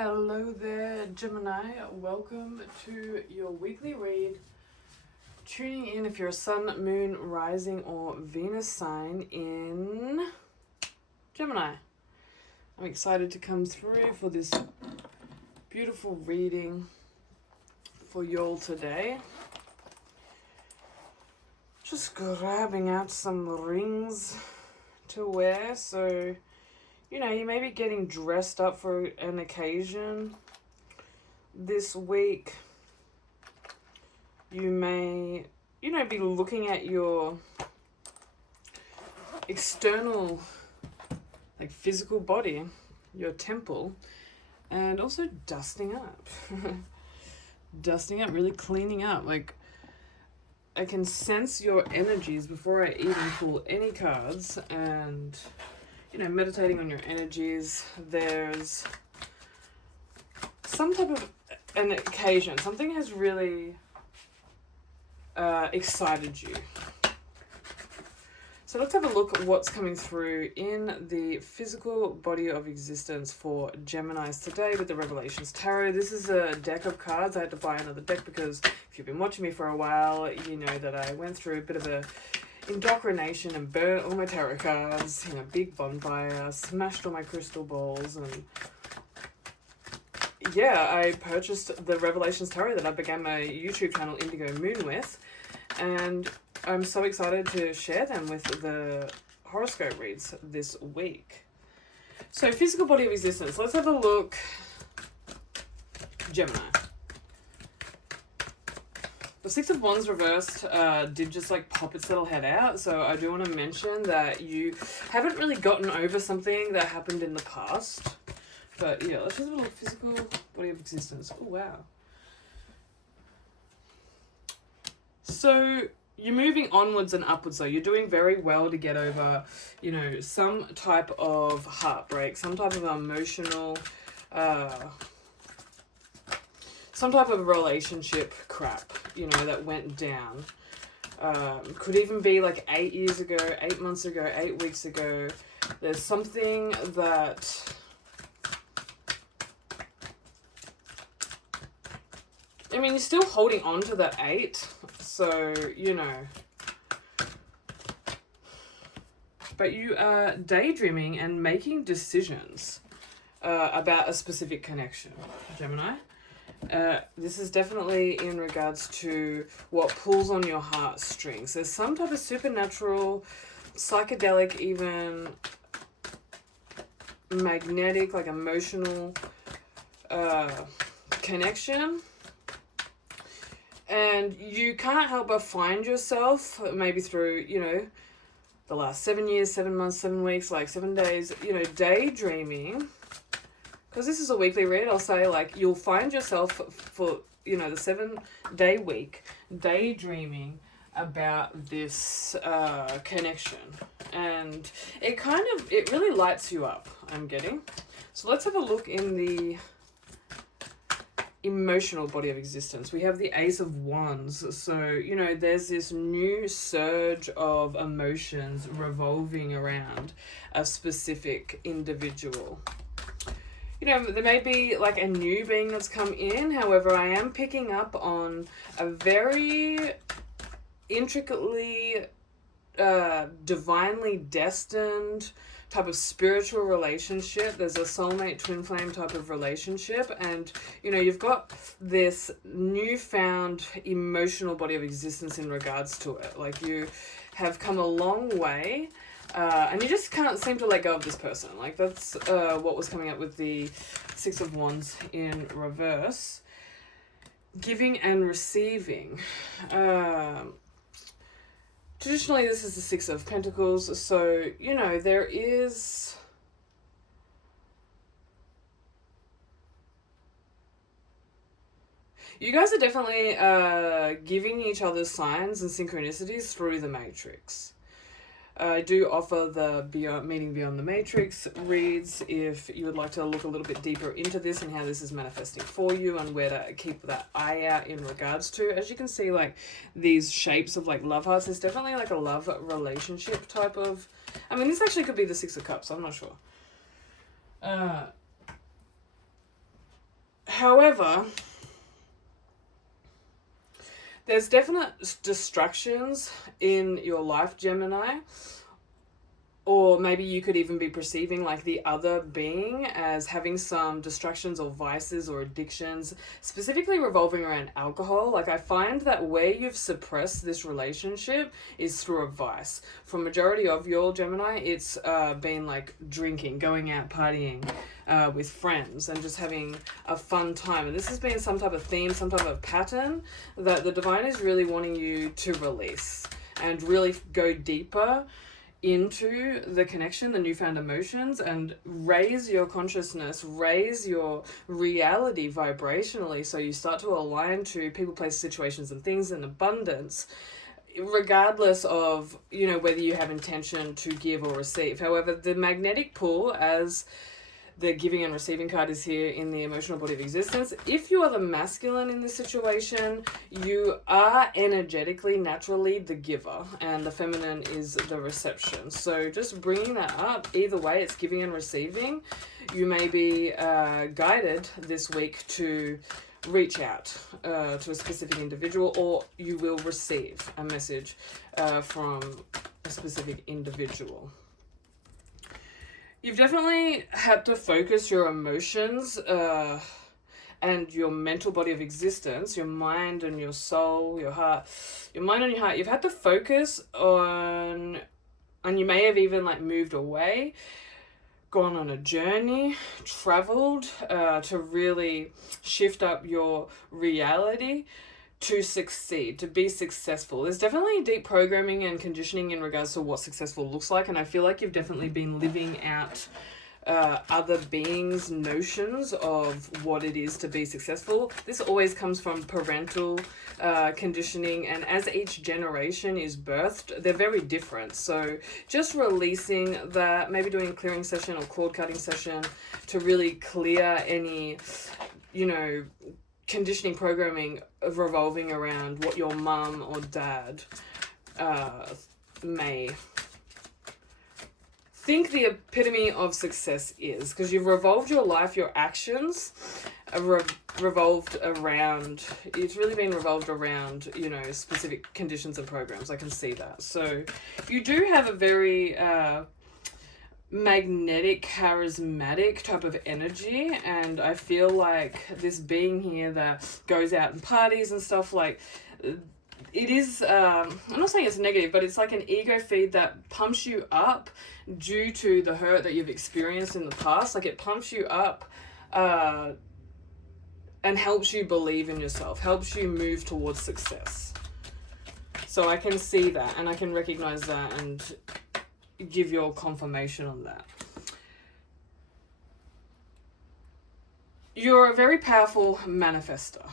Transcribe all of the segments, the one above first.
Hello there, Gemini. Welcome to your weekly read. Tuning in if you're a sun, moon, rising, or Venus sign in Gemini. I'm excited to come through for this beautiful reading for y'all today. Just grabbing out some rings to wear, so you know, you may be getting dressed up for an occasion this week. You may, be looking at your external, physical body, your temple, and also dusting up. Dusting up, really cleaning up. I can sense your energies before I even pull any cards, and meditating on your energies. There's some type of an occasion. Something has really excited you. So let's have a look at what's coming through in the physical body of existence for Geminis today with the Revelations Tarot. This is a deck of cards. I had to buy another deck because if you've been watching me for a while, you know that I went through a bit of a indoctrination and burnt all my tarot cards in a big bonfire, smashed all my crystal balls, and yeah, I purchased the Revelations Tarot that I began my YouTube channel Indigo Moon with, and I'm so excited to share them with the horoscope reads this week. So, physical body of existence. Let's have a look. Gemini. The Six of Wands reversed did just pop its little head out, so I do want to mention that you haven't really gotten over something that happened in the past. But yeah, let's just have a look. Physical body of existence. Oh, wow. So you're moving onwards and upwards, though. You're doing very well to get over, some type of heartbreak, some type of emotional, some type of relationship crap, that went down. Could even be 8 years ago, 8 months ago, 8 weeks ago. There's something that you're still holding on to that 8, so, but you are daydreaming and making decisions about a specific connection, Gemini. This is definitely in regards to what pulls on your heartstrings. There's some type of supernatural, psychedelic, even magnetic, emotional connection. And you can't help but find yourself, maybe through, the last 7 years, 7 months, 7 weeks, 7 days, daydreaming. Because this is a weekly read, I'll say, you'll find yourself for, the 7-day week daydreaming about this connection. And it really lights you up, I'm getting. So let's have a look in the emotional body of existence. We have the Ace of Wands. So, there's this new surge of emotions revolving around a specific individual. There may be a new being that's come in. However, I am picking up on a very intricately, divinely destined type of spiritual relationship. There's a soulmate, twin flame type of relationship. And, you've got this newfound emotional body of existence in regards to it. You have come a long way. And you just can't seem to let go of this person. That's what was coming up with the Six of Wands in reverse. Giving and receiving. Traditionally, this is the Six of Pentacles. So, there is... You guys are definitely giving each other signs and synchronicities through the Matrix. I do offer the Meeting Beyond the Matrix reads if you would like to look a little bit deeper into this and how this is manifesting for you and where to keep that eye out in regards to. As you can see, these shapes of love hearts, there's definitely a love relationship type of... this actually could be the Six of Cups, I'm not sure. there's definite distractions in your life, Gemini. Or maybe you could even be perceiving like the other being as having some distractions or vices or addictions, specifically revolving around alcohol. Like I find that where you've suppressed this relationship is through a vice. For majority of your Gemini, it's been like drinking, going out partying with friends and just having a fun time. And this has been some type of theme, some type of pattern that the divine is really wanting you to release and really go deeper into the connection, the newfound emotions, and raise your consciousness, raise your reality vibrationally, so you start to align to people, places, situations, and things in abundance, regardless of, you know, whether you have intention to give or receive. However, the magnetic pull, as the giving and receiving card is here in the emotional body of existence. If you are the masculine in this situation, you are energetically, naturally the giver, and the feminine is the reception. So just bringing that up, either way, it's giving and receiving. You may be guided this week to reach out to a specific individual, or you will receive a message from a specific individual. You've definitely had to focus your emotions and your mental body of existence, your mind and your soul, your heart, your mind and your heart. You've had to focus on, and you may have even like moved away, gone on a journey, traveled to really shift up your reality to succeed, to be successful. There's definitely deep programming and conditioning in regards to what successful looks like, and I feel like you've definitely been living out other beings' notions of what it is to be successful. This always comes from parental conditioning, and as each generation is birthed, they're very different. So just releasing that, maybe doing a clearing session or cord cutting session to really clear any, you know, conditioning programming revolving around what your mum or dad may think the epitome of success is, because you've revolved your life, your actions revolved around, it's really been revolved around, you know, specific conditions and programs. I can see that. So you do have a very magnetic, charismatic type of energy, and I feel like this being here that goes out and parties and stuff, like, it is, I'm not saying it's negative, but it's like an ego feed that pumps you up due to the hurt that you've experienced in the past. Like, it pumps you up and helps you believe in yourself, helps you move towards success. So I can see that, and I can recognize that and give your confirmation on that. You're a very powerful manifester.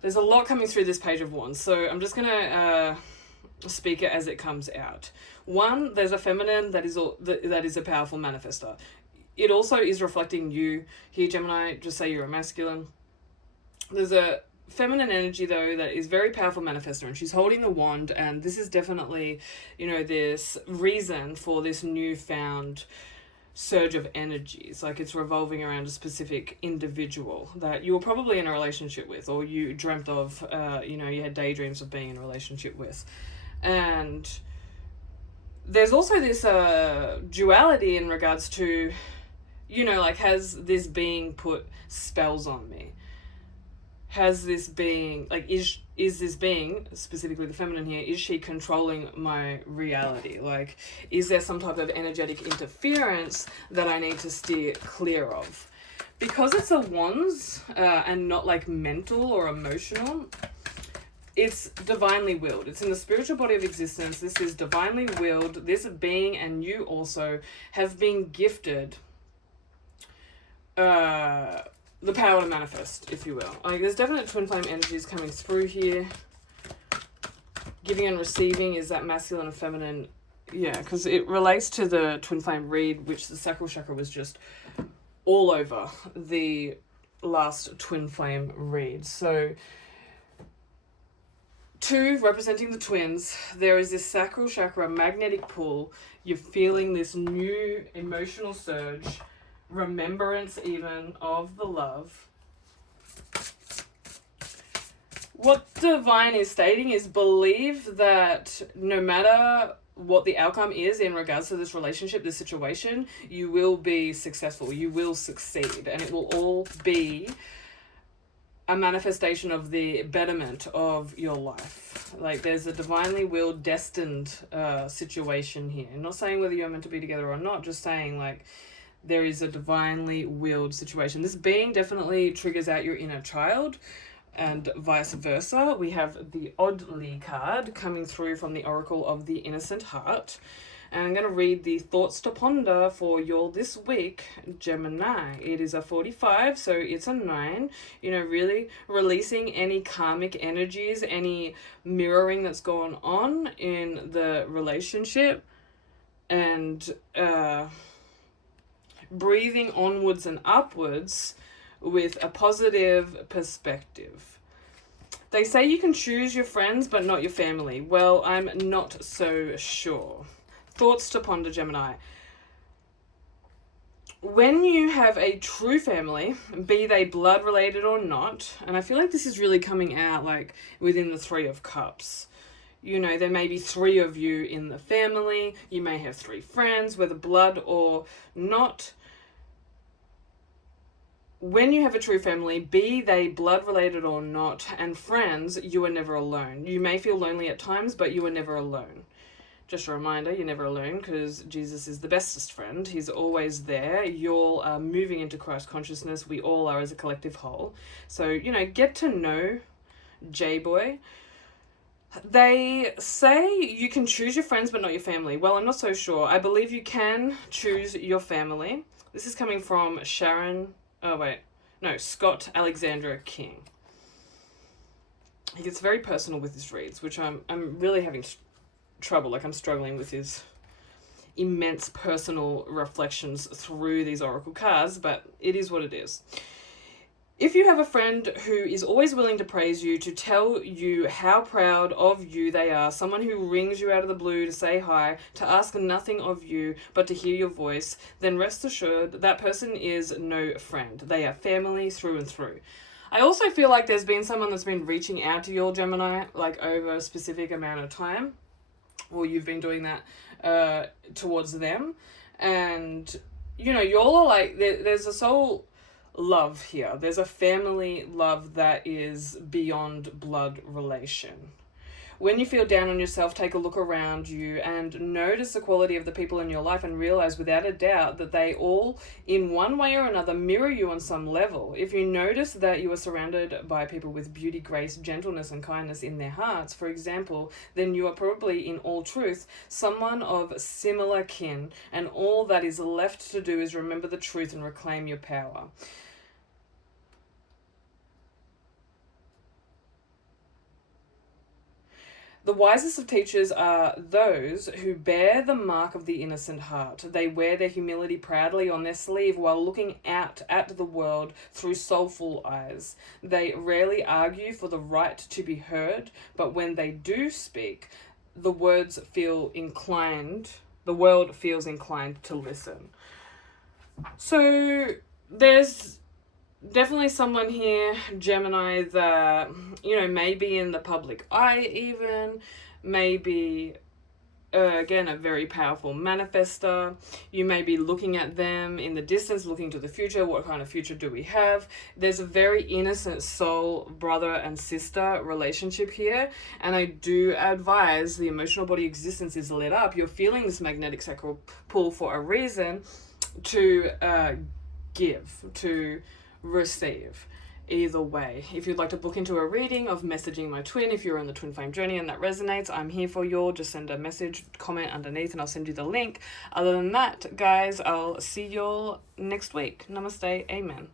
There's a lot coming through this Page of Wands, so I'm just going to speak it as it comes out. One, there's a feminine that is a powerful manifester. It also is reflecting you here, Gemini. Just say you're a masculine. There's a feminine energy, though, that is very powerful manifester, and she's holding the wand, and this is definitely, you know, this reason for this newfound surge of energies. Like, it's revolving around a specific individual that you were probably in a relationship with, or you dreamt of, you know, you had daydreams of being in a relationship with. And there's also this duality in regards to, you know, like, has this being put spells on me? Has this being, like, is this being, specifically the feminine here, is she controlling my reality? Like, is there some type of energetic interference that I need to steer clear of? Because it's a wands and not like mental or emotional, it's divinely willed. It's in the spiritual body of existence. This is divinely willed. This being and you also have been gifted the power to manifest, if you will. Like, there's definite twin flame energies coming through here. Giving and receiving is that masculine and feminine. Yeah, because it relates to the twin flame read, which the sacral chakra was just all over the last twin flame read. So, 2, representing the twins, there is this sacral chakra magnetic pull. You're feeling this new emotional surge, remembrance even of the love. What Divine is stating is believe that no matter what the outcome is in regards to this relationship, this situation, you will be successful, you will succeed, and it will all be a manifestation of the betterment of your life. Like, there's a divinely willed, destined situation here. I'm not saying whether you're meant to be together or not, just saying, like, there is a divinely willed situation. This being definitely triggers out your inner child, and vice versa. We have the Oddly card coming through from the Oracle of the Innocent Heart. And I'm going to read the thoughts to ponder for y'all this week, Gemini. It is a 45, so it's a 9. You know, really releasing any karmic energies, any mirroring that's going on in the relationship, and breathing onwards and upwards with a positive perspective. They say you can choose your friends but not your family. Well, I'm not so sure. Thoughts to ponder, Gemini. When you have a true family, be they blood related or not, and I feel like this is really coming out like within the 3 of Cups. You know, there may be 3 of you in the family. You may have 3 friends, whether blood or not. When you have a true family, be they blood related or not, and friends, you are never alone. You may feel lonely at times, but you are never alone. Just a reminder, you're never alone, because Jesus is the bestest friend. He's always there. You're moving into Christ consciousness. We all are as a collective whole. So, you know, get to know J-Boy. They say you can choose your friends but not your family. Well, I'm not so sure. I believe you can choose your family. This is coming from Scott Alexandra King. He gets very personal with his reads, which I'm really having trouble. Like, I'm struggling with his immense personal reflections through these oracle cards, but it is what it is. If you have a friend who is always willing to praise you, to tell you how proud of you they are, someone who rings you out of the blue to say hi, to ask nothing of you but to hear your voice, then rest assured that person is no friend. They are family through and through. I also feel like there's been someone that's been reaching out to your Gemini, like, over a specific amount of time, or you've been doing that towards them. And, you know, y'all are like, there's a soul love here. There's a family love that is beyond blood relation. When you feel down on yourself, take a look around you and notice the quality of the people in your life and realize without a doubt that they all, in one way or another, mirror you on some level. If you notice that you are surrounded by people with beauty, grace, gentleness, and kindness in their hearts, for example, then you are probably, in all truth, someone of similar kin, and all that is left to do is remember the truth and reclaim your power. The wisest of teachers are those who bear the mark of the innocent heart. They wear their humility proudly on their sleeve while looking out at the world through soulful eyes. They rarely argue for the right to be heard, but when they do speak, the world feels inclined to listen. So there's definitely someone here, Gemini, that, you know, maybe in the public eye even, maybe, again, a very powerful manifester. You may be looking at them in the distance, looking to the future. What kind of future do we have? There's a very innocent soul brother and sister relationship here, and I do advise the emotional body existence is lit up. You're feeling this magnetic sacral pull for a reason, to give, to receive. Either way, if you'd like to book into a reading of messaging my twin, if you're on the twin flame journey and that resonates, I'm here for you all. Just send a message, comment underneath, and I'll send you the link. Other than that, guys, I'll see y'all next week. Namaste. Amen.